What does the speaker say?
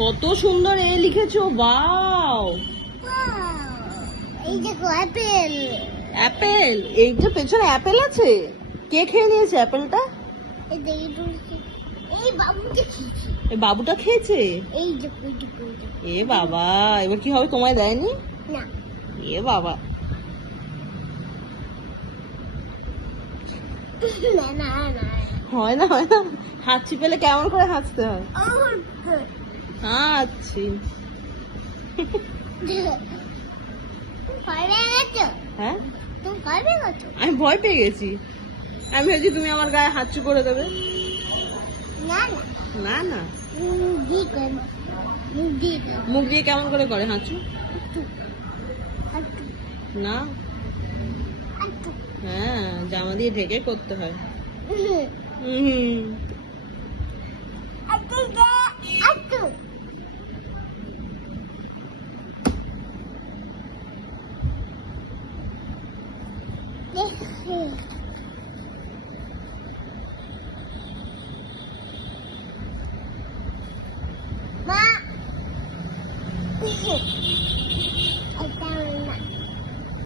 কত সুন্দর এ লিখেছো, ওয়াও। এই দেখো অ্যাপেল। অ্যাপেল, এইটা পেছনে অ্যাপেল আছে। কে খেয়ে নিয়েছে অ্যাপেলটা? এই দেখো এই বাবুকে খেয়েছি। এই বাবুটা খেয়েছে। এই দেখো এই দেখো এই দেখো। এ বাবা, এবার কি হবে, তোমায় দেয়নি? না এ বাবা, না না না হয় না হয় না। হাঁচি পেলে কেমন করে হাসতে হয়? হাঁচি। ভয় পেয়ে গেছো? হ্যাঁ, তুমি ভয় পেয়ে গেছো? আমি ভয় পেয়ে গেছি। আমি ভেবেছি তুমি আমার গায়ে হাঁচি করে দেবে। না না না না, মুখ দিয়ে করে মুখ দিয়ে করে মুখ দিয়ে কেমন করে করে হাঁচু? একটু একটু না, একটু হ্যাঁ, জামা দিয়ে ঢেকে করতে হয়। হুম। একটু একটু দেখো